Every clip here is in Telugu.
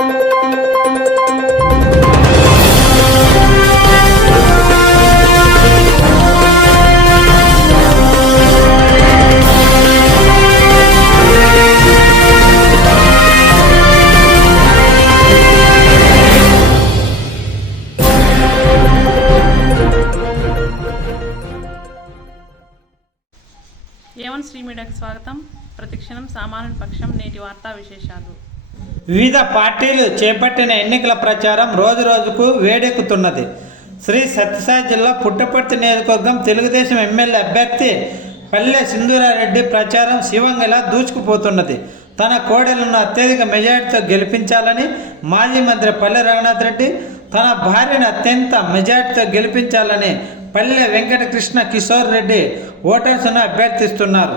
ఏవన్ శ్రీ మీడియాకి స్వాగతం. ప్రతిక్షణం సామాన్యుల పక్షం. నేటి వార్తా విశేషాలు. వివిధ పార్టీలు చేపట్టిన ఎన్నికల ప్రచారం రోజు రోజుకు వేడెక్కుతున్నది. శ్రీ సత్యసాయి జిల్లా పుట్టపర్తి నియోజకవర్గం తెలుగుదేశం ఎమ్మెల్యే అభ్యర్థి పల్లె సింధూరారెడ్డి ప్రచారం శివంగిలా దూసుకుపోతున్నది. తన కోడలను అత్యధిక మెజార్టీతో గెలిపించాలని మాజీ మంత్రి పల్లె రఘునాథ్ రెడ్డి, తన భార్యను అత్యంత మెజార్టీతో గెలిపించాలని పల్లె వెంకటకృష్ణ కిషోర్ రెడ్డి ఓటర్స్ను అభ్యర్థిస్తున్నారు.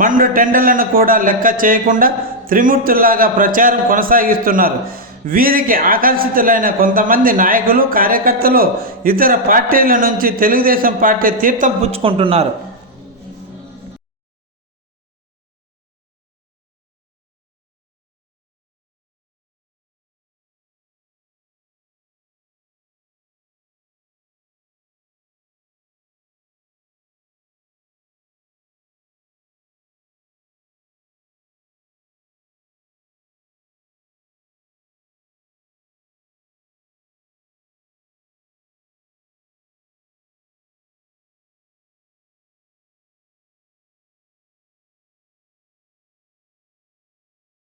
మండు టెండర్లను కూడా లెక్క చేయకుండా త్రిమూర్తుల్లాగా ప్రచారం కొనసాగిస్తున్నారు. వీరికి ఆకర్షితులైన కొంతమంది నాయకులు, కార్యకర్తలు ఇతర పార్టీల నుంచి తెలుగుదేశం పార్టీ తీర్థం పుచ్చుకుంటున్నారు.